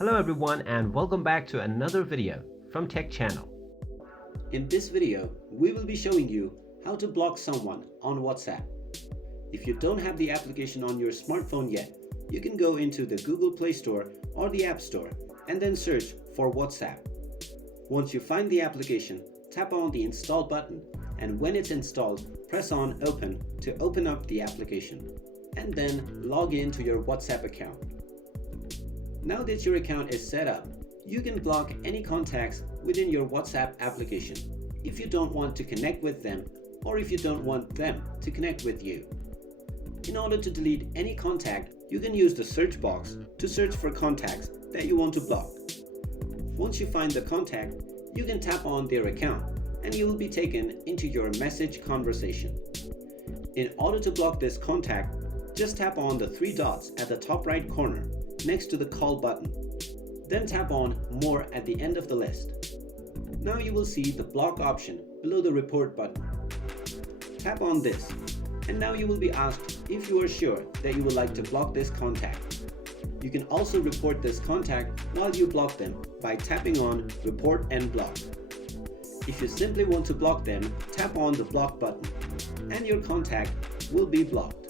Hello everyone and welcome back to another video from Tech Channel. In this video, we will be showing you how to block someone on WhatsApp. If you don't have the application on your smartphone yet, you can go into the Google Play Store or the App Store and then search for WhatsApp. Once you find the application, tap on the Install button, and when it's installed, press on Open to open up the application, and then log in to your WhatsApp account. Now that your account is set up, you can block any contacts within your WhatsApp application if you don't want to connect with them or if you don't want them to connect with you. In order to delete any contact, you can use the search box to search for contacts that you want to block. Once you find the contact, you can tap on their account and you will be taken into your message conversation. In order to block this contact, just tap on the three dots at the top right corner next to the call button. Then tap on More at the end of the list. Now you will see the block option below the report button. Tap on this, and now you will be asked if you are sure that you would like to block this contact. You can also report this contact while you block them by tapping on Report and Block. If you simply want to block them, tap on the block button, and your contact will be blocked.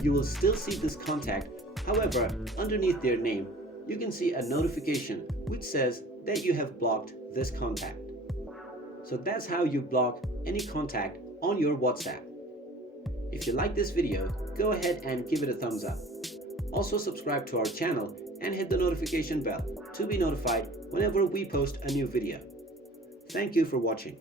You will still see this contact. However, underneath their name, you can see a notification which says that you have blocked this contact. So that's how you block any contact on your WhatsApp. If you like this video, go ahead and give it a thumbs up. Also subscribe to our channel and hit the notification bell to be notified whenever we post a new video. Thank you for watching.